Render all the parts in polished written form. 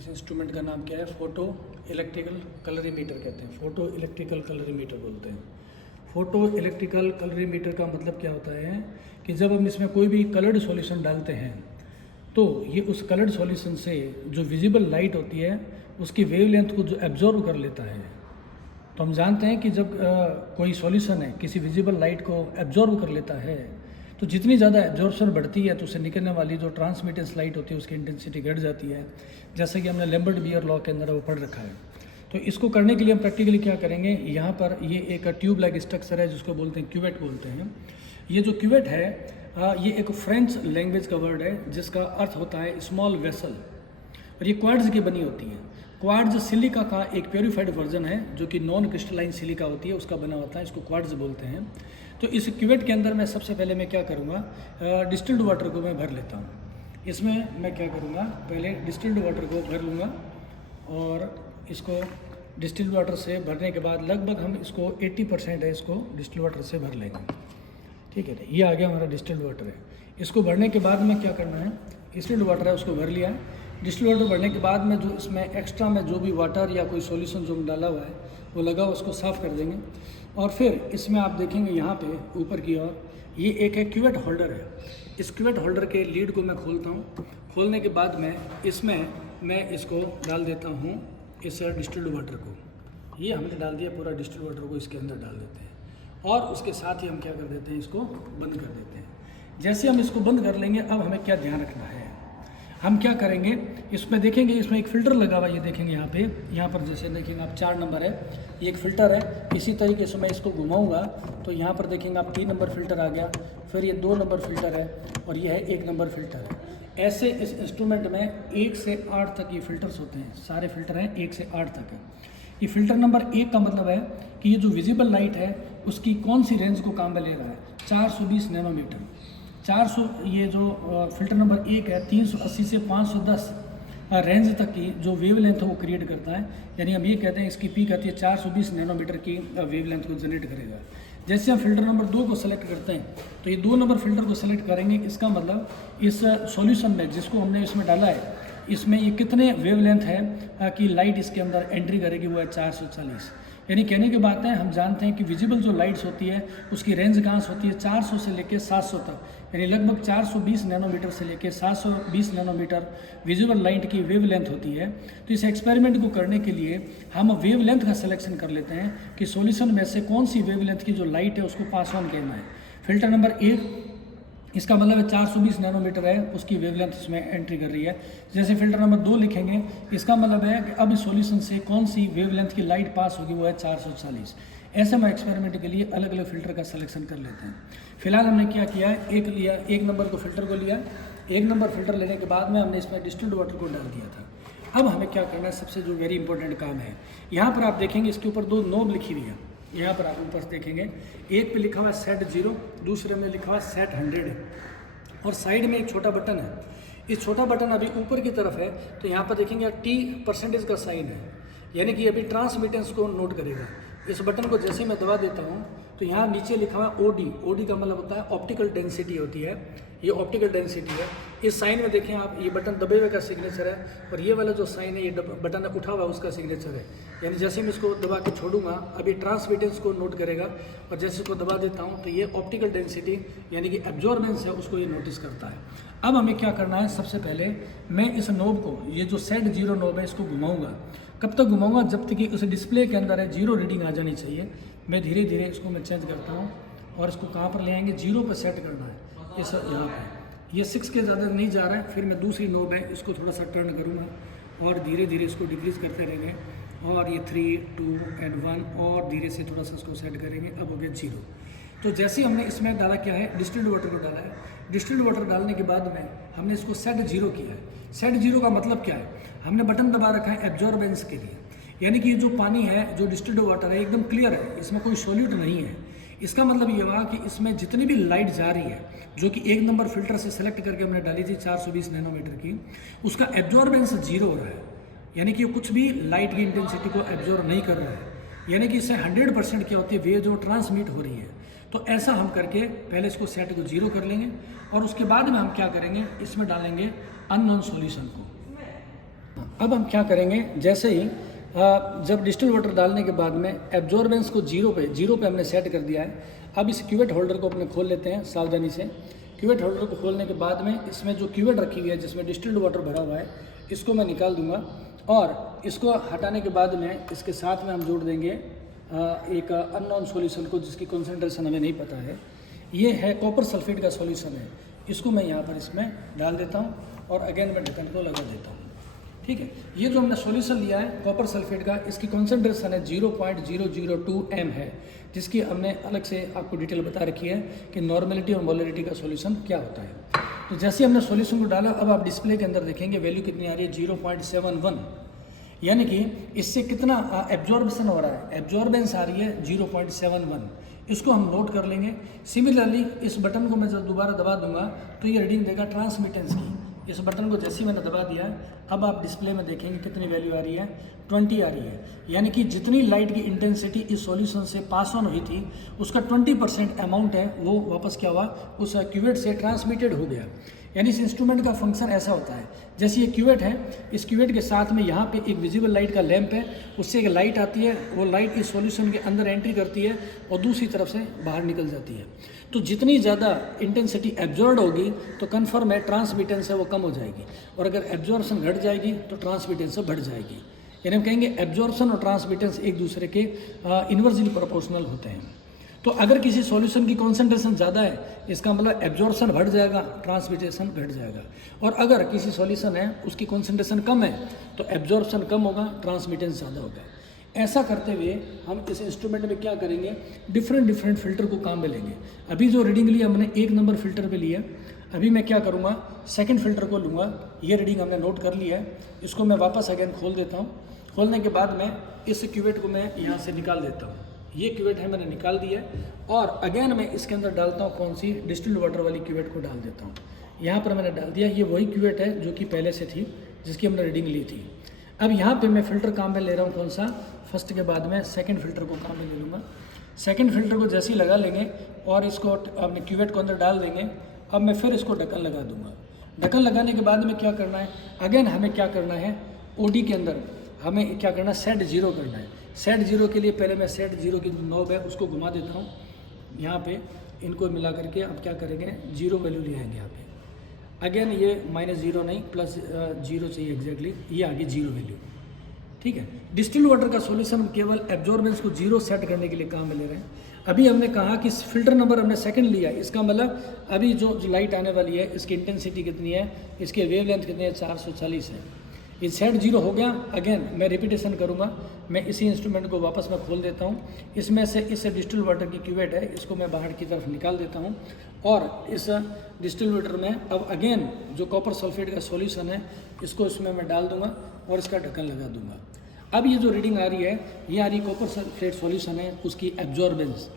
इस इंस्ट्रूमेंट का नाम क्या है? फोटो इलेक्ट्रिकल कलरीमीटर कहते हैं, फोटो इलेक्ट्रिकल कलरीमीटर बोलते हैं। फोटो इलेक्ट्रिकल कलरीमीटर का मतलब क्या होता है कि जब हम इसमें कोई भी कलर्ड सॉल्यूशन डालते हैं तो ये उस कलर्ड सॉल्यूशन से जो विजिबल लाइट होती है उसकी वेवलेंथ को जो एब्जॉर्व कर लेता है। तो हम जानते हैं कि जब कोई सॉल्यूशन है किसी विजिबल लाइट को एब्जॉर्व कर लेता है तो जितनी ज़्यादा एब्जॉर्प्शन बढ़ती है तो उससे निकलने वाली जो ट्रांसमिटेंस लाइट होती है उसकी इंटेंसिटी घट जाती है, जैसे कि हमने लैम्बर्ट बियर लॉ के अंदर वो पढ़ रखा है। तो इसको करने के लिए हम प्रैक्टिकली क्या करेंगे, यहाँ पर ये एक ट्यूब लाइक स्ट्रक्चर है जिसको बोलते हैं क्यूवेट बोलते हैं। ये जो क्यूवेट है ये एक फ्रेंच लैंग्वेज का वर्ड है जिसका अर्थ होता है स्मॉल वेसल, और ये क्वार्ट्ज की बनी होती है। क्वार्ट्ज सिलिका का एक प्योरीफाइड वर्जन है जो कि नॉन क्रिस्टलाइन सिलिका होती है, उसका बना होता है, इसको क्वार्ट्ज बोलते हैं। तो इस क्यूवेट के अंदर मैं सबसे पहले मैं क्या करूँगा, डिस्टिल्ड वाटर को मैं भर लेता हूँ। इसमें मैं क्या करूँगा, पहले डिस्टिल्ड वाटर को भर लूँगा और इसको डिस्टिल्ड वाटर से भरने के बाद लगभग हम इसको 80% है इसको डिस्टिल्ड वाटर से भर लेंगे। ठीक है, ये आ गया हमारा डिस्टिल्ड वाटर है। इसको भरने के बाद में क्या करना है, डिस्टिल्ड वाटर है उसको भर लिया। डिस्टिल्ड वाटर भरने के बाद में जो इसमें एक्स्ट्रा में जो भी वाटर या कोई सॉल्यूशन जो डाला हुआ है वो लगा उसको साफ़ कर देंगे। और फिर इसमें आप देखेंगे यहाँ पे ऊपर की ओर ये एक है क्यूवेट होल्डर है। इस क्यूवेट होल्डर के लीड को मैं खोलता हूँ। खोलने के बाद में इसमें मैं इसको डाल देता हूँ इस डिस्टिल्ड वाटर को। ये हमने डाल दिया पूरा डिस्टिल्ड वाटर को इसके अंदर डाल देते हैं और उसके साथ ही हम क्या कर देते हैं, इसको बंद कर देते हैं। जैसे हम इसको बंद कर लेंगे, अब हमें क्या ध्यान रखना है, हम क्या करेंगे, इसमें देखेंगे इसमें एक फ़िल्टर लगा हुआ है, ये देखेंगे यहाँ पर जैसे देखेंगे आप 4 नंबर है, ये एक फ़िल्टर है। इसी तरीके से मैं इसको घुमाऊंगा तो यहाँ पर देखेंगे आप 3 नंबर फ़िल्टर आ गया, फिर ये 2 नंबर फ़िल्टर है और ये है 1 नंबर फ़िल्टर है। ऐसे इस इंस्ट्रूमेंट में 1 से 8 तक ये फ़िल्टर्स होते हैं, सारे फ़िल्टर हैं 1 से 8 तक है। ये फ़िल्टर नंबर 1 का मतलब है कि ये जो विजिबल लाइट है उसकी कौन सी रेंज को काम में ले रहा है, 420 नैनोमीटर। 400 ये जो फ़िल्टर नंबर 1 है 380 से 510 रेंज तक की जो वेवलेंथ है वो क्रिएट करता है। यानी हम ये कहते हैं इसकी पीक आती है 420 नैनोमीटर की वेवलेंथ को जनरेट करेगा। जैसे हम फ़िल्टर नंबर 2 को सेलेक्ट करते हैं तो ये 2 नंबर फ़िल्टर को सेलेक्ट करेंगे, इसका मतलब इस सॉल्यूशन में जिसको हमने इसमें डाला है इसमें ये कितने वेवलेंथ है कि लाइट इसके अंदर एंट्री करेगी, वो है 440। यानी कहने की बात है, हम जानते हैं कि विजिबल जो लाइट्स होती है उसकी रेंज कहाँ से होती है, 400 से लेकर 700 तक, यानी लगभग 420 नैनोमीटर से लेकर 720 नैनोमीटर विजिबल लाइट की वेवलेंथ होती है। तो इस एक्सपेरिमेंट को करने के लिए हम वेवलेंथ का सिलेक्शन कर लेते हैं कि सॉल्यूशन में से कौन सी वेवलेंथ की जो लाइट है उसको पास ऑन करना है। फिल्टर नंबर 1 इसका मतलब है 420 नैनोमीटर है, उसकी वेवलेंथ इसमें एंट्री कर रही है। जैसे फिल्टर नंबर 2 लिखेंगे, इसका मतलब है कि अब इस सॉल्यूशन से कौन सी वेवलेंथ की लाइट पास होगी, वो है 440। ऐसे हम एक्सपेरिमेंट के लिए अलग अलग फ़िल्टर का सिलेक्शन कर लेते हैं। फिलहाल हमने क्या किया है, एक नंबर को फ़िल्टर को लिया, 1 नंबर फ़िल्टर लेने के बाद में हमने इसमें डिस्टिल्ड वाटर को डाल दिया था। अब हमें क्या करना है, सबसे जो वेरी इंपॉर्टेंट काम है, यहाँ पर आप देखेंगे इसके ऊपर 2 नोब लिखी हुई है। यहाँ पर आप ऊपर देखेंगे, एक पे लिखा हुआ है सेट 0, दूसरे में लिखा हुआ है सेट 100 और साइड में एक छोटा बटन है। इस छोटा बटन अभी ऊपर की तरफ है तो यहाँ पर देखेंगे T% का साइन है, यानी कि अभी ट्रांसमिटेंस को नोट करेगा। इस बटन को जैसे मैं दबा देता हूँ तो यहाँ नीचे लिखा हुआ है OD का मतलब होता है ऑप्टिकल डेंसिटी होती है, ये ऑप्टिकल डेंसिटी है। इस साइन में देखें आप, ये बटन दबे हुए का सिग्नेचर है और ये वाला जो साइन है ये बटन उठा हुआ उसका सिग्नेचर है। यानी जैसे मैं इसको दबा के छोड़ूंगा अभी ट्रांसमिटेंस को नोट करेगा और जैसे इसको दबा देता हूँ तो ये ऑप्टिकल डेंसिटी यानी कि एब्जॉर्बेंस है उसको ये नोटिस करता है। अब हमें क्या करना है, सबसे पहले मैं इस नोब को, ये जो सेट 0 नोब है इसको घुमाऊँगा। कब तक घुमाऊँगा, जब तक कि उस डिस्प्ले के अंदर है 0 रीडिंग आ जानी चाहिए। मैं धीरे धीरे इसको मैं चेंज करता हूँ और इसको कहाँ पर ले आएंगे, 0 पर सेट करना है। इस यहाँ पर ये 6 के ज़्यादा नहीं जा रहा है, फिर मैं दूसरी नोब है इसको थोड़ा सा टर्न करूँगा और धीरे धीरे इसको डिक्रीज़ करते रहेंगे और ये 3, 2 और 1 और धीरे से थोड़ा सा इसको सेट करेंगे। अब हो गया 0। तो जैसे हमने इसमें डाला क्या है, डिस्टिल्ड वाटर को डाला है। डिस्टिल्ड वाटर डालने के बाद में हमने इसको सेट 0 किया है। सेट 0 का मतलब क्या है, हमने बटन दबा रखा है एब्जॉर्बेंस के लिए, यानी कि ये जो पानी है जो डिस्टिल्ड वाटर है एकदम क्लियर है, इसमें कोई सॉल्यूट नहीं है। इसका मतलब ये हुआ कि इसमें जितनी भी लाइट जा रही है जो कि 1 नंबर फ़िल्टर से सेलेक्ट करके हमने डाली थी 420 नैनोमीटर की, उसका एब्जॉर्बेंस 0 हो रहा है, यानी कि कुछ भी लाइट की इंटेंसिटी को एब्जॉर्ब नहीं कर रहा है। यानी कि इससे 100% क्या होती है, वेव जो ट्रांसमिट हो रही है। तो ऐसा हम करके पहले इसको सेट को 0 कर लेंगे और उसके बाद में हम क्या करेंगे, इसमें डालेंगे अननोन सॉल्यूशन को। अब हम क्या करेंगे, जैसे ही जब डिस्टिल वाटर डालने के बाद में एब्जॉर्बेंस को जीरो पे हमने सेट कर दिया है। अब इस क्यूवेट होल्डर को अपने खोल लेते हैं सावधानी से। क्यूवेट होल्डर को खोलने के बाद में इसमें जो क्यूवेट रखी हुई है जिसमें डिस्टिल्ड वाटर भरा हुआ है, इसको मैं निकाल दूंगा और इसको हटाने के बाद में इसके साथ में हम जोड़ देंगे एक अननोन सॉल्यूशन को जिसकी कॉन्सेंट्रेशन हमें नहीं पता है। ये है कॉपर सल्फेट का सॉल्यूशन है। इसको मैं यहाँ पर इसमें डाल देता हूँ और अगेन मैं ढक्कन को लगा देता हूँ। ठीक है, ये जो हमने सॉल्यूशन लिया है कॉपर सल्फेट का, इसकी कॉन्सेंट्रेशन है 0.002 m है, जिसकी हमने अलग से आपको डिटेल बता रखी है कि नॉर्मेलिटी और मोलरिटी का सॉल्यूशन क्या होता है। तो जैसे हमने सॉल्यूशन को डाला, अब आप डिस्प्ले के अंदर देखेंगे वैल्यू कितनी आ रही है 0.71, यानी कि इससे कितना एब्जॉर्बेशन हो रहा है, एब्जॉर्बेंस आ रही है 0.71। इसको हम नोट कर लेंगे। सिमिलरली इस बटन को मैं जब दोबारा दबा दूंगा तो ये रीडिंग देगा ट्रांसमिटेंस की। इस बटन को जैसे ही मैंने दबा दिया, अब आप डिस्प्ले में देखेंगे कितनी वैल्यू आ रही है, 20 आ रही है। यानी कि जितनी लाइट की इंटेंसिटी इस सॉल्यूशन से पास ऑन हुई थी उसका 20% अमाउंट है वो वापस क्या हुआ, उस क्यूवेट से ट्रांसमिटेड हो गया। यानी इस इंस्ट्रूमेंट का फंक्शन ऐसा होता है, जैसे ये क्यूवेट है, इस क्यूवेट के साथ में यहाँ पे एक विजिबल लाइट का लैंप है, उससे एक लाइट आती है, वो लाइट इस सॉल्यूशन के अंदर एंट्री करती है और दूसरी तरफ से बाहर निकल जाती है। तो जितनी ज़्यादा इंटेंसिटी एब्जॉर्ब होगी तो कन्फर्म है ट्रांसमिटेंस है वो कम हो जाएगी, और अगर एब्जॉर्प्शन घट जाएगी तो ट्रांसमिटेंस बढ़ जाएगी। यानी हम कहेंगे एब्जॉर्प्शन और ट्रांसमिटेंस एक दूसरे के इन्वर्सली प्रोपोर्शनल होते हैं। तो अगर किसी सॉल्यूशन की कॉन्सेंट्रेशन ज़्यादा है, इसका मतलब एब्जॉर्प्शन बढ़ जाएगा, ट्रांसमिटेशन घट जाएगा। और अगर किसी सॉल्यूशन है उसकी कॉन्सेंट्रेशन कम है तो एब्जॉर्प्शन कम होगा, ट्रांसमिटेंस ज़्यादा होगा। ऐसा करते हुए हम इस इंस्ट्रूमेंट में क्या करेंगे, डिफरेंट फिल्टर को काम में लेंगे। अभी जो रीडिंग ली हमने 1 नंबर फिल्टर पे लिया, अभी मैं क्या करूँगा, सेकंड फिल्टर को लूँगा। ये रीडिंग हमने नोट कर लिया है, इसको मैं वापस अगेन खोल देता हूँ। खोलने के बाद में इस क्यूवेट को मैं यहाँ से निकाल देता हूँ। ये क्यूवेट है, मैंने निकाल दिया है और अगेन मैं इसके अंदर डालता हूँ कौन सी, डिस्टिल्ड वाटर वाली क्यूवेट को डाल देता हूँ। यहाँ पर मैंने डाल दिया, ये वही क्यूवेट है जो कि पहले से थी, जिसकी हमने रीडिंग ली थी। अब यहाँ पे मैं फ़िल्टर काम में ले रहा हूँ कौन सा, फर्स्ट के बाद में सेकंड फ़िल्टर को काम में ले लूँगा। सेकंड फ़िल्टर को जैसे ही लगा लेंगे और इसको अपने क्यूवेट को अंदर डाल देंगे। अब मैं फिर इसको ढक्कन लगा दूँगा। ढक्कन लगाने के बाद में क्या करना है, अगेन हमें क्या करना है, ओडी के अंदर हमें क्या करना है, सेट जीरो करना है। सेट जीरो के लिए पहले मैं सेट जीरो की नॉब है उसको घुमा देता हूँ। यहाँ पे इनको मिला करके अब क्या करेंगे, जीरो वैल्यू ले आएंगे यहाँ पे। अगेन ये -0 नहीं, +0 चाहिए एग्जैक्टली, ये आगे जीरो वैल्यू। ठीक है, डिस्टिल्ड वाटर का सॉल्यूशन केवल एब्जॉर्बेंस को जीरो सेट करने के लिए काम में ले रहे हैं। अभी हमने कहा कि फिल्टर नंबर हमने सेकंड लिया, इसका मतलब अभी जो लाइट आने वाली है इसकी इंटेंसिटी कितनी है, इसके वेवलेंथ कितनी है, 440 है। ये सेट जीरो हो गया। अगेन मैं रिपीटेशन करूँगा, मैं इसी इंस्ट्रूमेंट को वापस मैं खोल देता हूँ। इसमें से इस डिस्टिल्ड वाटर की क्यूवेट है, इसको मैं बाहर की तरफ निकाल देता हूँ और इस डिस्टिल्ड वाटर में अब अगेन जो कॉपर सल्फेट का सॉल्यूशन है इसको इसमें मैं डाल दूँगा और इसका ढक्कन लगा दूँगा। अब ये जो रीडिंग आ रही है, ये आ रही कॉपर सल्फेट सॉल्यूशन है, उसकी एब्जॉर्बेंस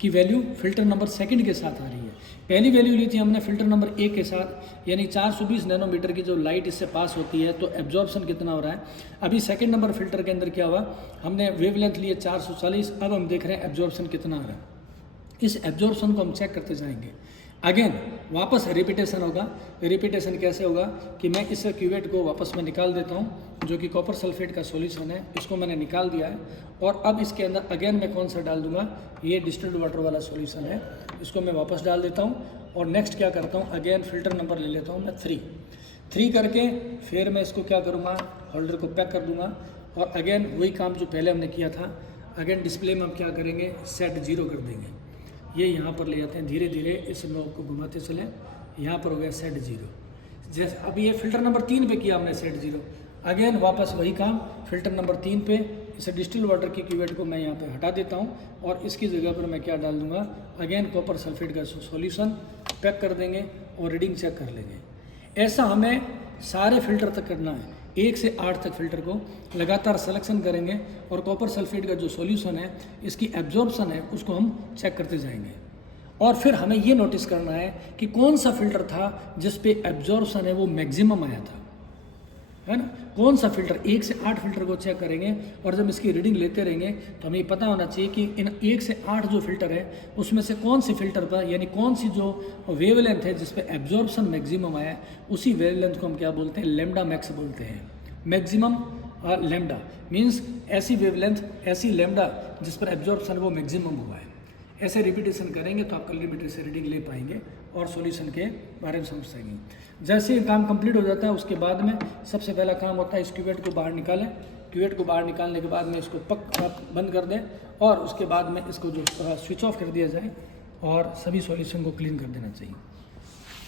की वैल्यू फिल्टर नंबर सेकंड के साथ आ रही है। पहली वैल्यू ली थी हमने फिल्टर नंबर 1 के साथ, यानी 420 नैनोमीटर की जो लाइट इससे पास होती है, तो एब्जॉर्प्शन कितना हो रहा है। अभी सेकंड नंबर फिल्टर के अंदर क्या हुआ, हमने वेवलेंथ लिए 440, अब हम देख रहे हैं एब्जॉर्प्शन कितना आ रहा है। इस एब्जॉर्प्शन को हम चेक करते जाएंगे। अगेन वापस रिपीटेशन होगा। रिपीटेशन कैसे होगा कि मैं इस क्यूवेट को वापस में निकाल देता हूँ, जो कि कॉपर सल्फेट का सॉल्यूशन है, इसको मैंने निकाल दिया है और अब इसके अंदर अगेन मैं कौन सा डाल दूंगा, ये डिस्टिल्ड वाटर वाला सॉल्यूशन है, इसको मैं वापस डाल देता हूँ और नेक्स्ट क्या करता हूँ, अगेन फिल्टर नंबर ले लेता हूँ मैं 3 करके फिर मैं इसको क्या करूँगा, होल्डर को पैक कर दूँगा और अगेन वही काम जो पहले हमने किया था। अगेन डिस्प्ले में हम क्या करेंगे, सेट जीरो कर देंगे। ये यहाँ पर ले जाते हैं, धीरे धीरे इस नॉब को घुमाते चलें, यहाँ पर हो गया सेट जीरो। जैसे अभी ये फिल्टर नंबर 3 पे किया हमने सेट जीरो, अगेन वापस वही काम फिल्टर नंबर 3 पे इस डिस्टिल्ड वाटर की क्यूवेट को मैं यहाँ पे हटा देता हूँ और इसकी जगह पर मैं क्या डाल दूँगा, अगेन कॉपर सल्फेट का सॉल्यूशन पैक कर देंगे और रीडिंग चेक कर लेंगे। ऐसा हमें सारे फिल्टर तक करना है, 1 से 8 तक फिल्टर को लगातार सिलेक्शन करेंगे और कॉपर सल्फेट का जो सॉल्यूशन है, इसकी एब्जॉर्प्शन है, उसको हम चेक करते जाएंगे। और फिर हमें ये नोटिस करना है कि कौन सा फिल्टर था जिस पे एब्जॉर्प्शन है वो मैक्सिमम आया था, है ना। कौन सा फिल्टर, 1 से 8 फिल्टर को चेक करेंगे और जब इसकी रीडिंग लेते रहेंगे तो हमें पता होना चाहिए कि इन 1 से 8 जो फिल्टर है उसमें से कौन सी फिल्टर पर, यानी कौन सी जो वेवलेंथ है जिस पे एब्जॉर्प्शन मैक्सिमम आया है, उसी वेवलेंथ को हम क्या बोलते हैं, लैम्डा मैक्स बोलते हैं। मैक्सिमम लैम्डा मीन्स ऐसी वेवलेंथ, ऐसी लैम्डा जिस पर एब्जॉर्प्शन वो मैक्सिमम हुआ है। ऐसे रिपीटेशन करेंगे तो आप कैलोरीमीटर से रीडिंग ले पाएंगे और सॉल्यूशन के बारे में समझ सकेंगे। जैसे ये काम कंप्लीट हो जाता है उसके बाद में सबसे पहला काम होता है इस क्यूवेट को बाहर निकालें। क्यूवेट को बाहर निकालने के बाद में इसको बंद कर दें और उसके बाद में इसको जो स्विच ऑफ कर दिया जाए और सभी सॉल्यूशन को क्लीन कर देना चाहिए।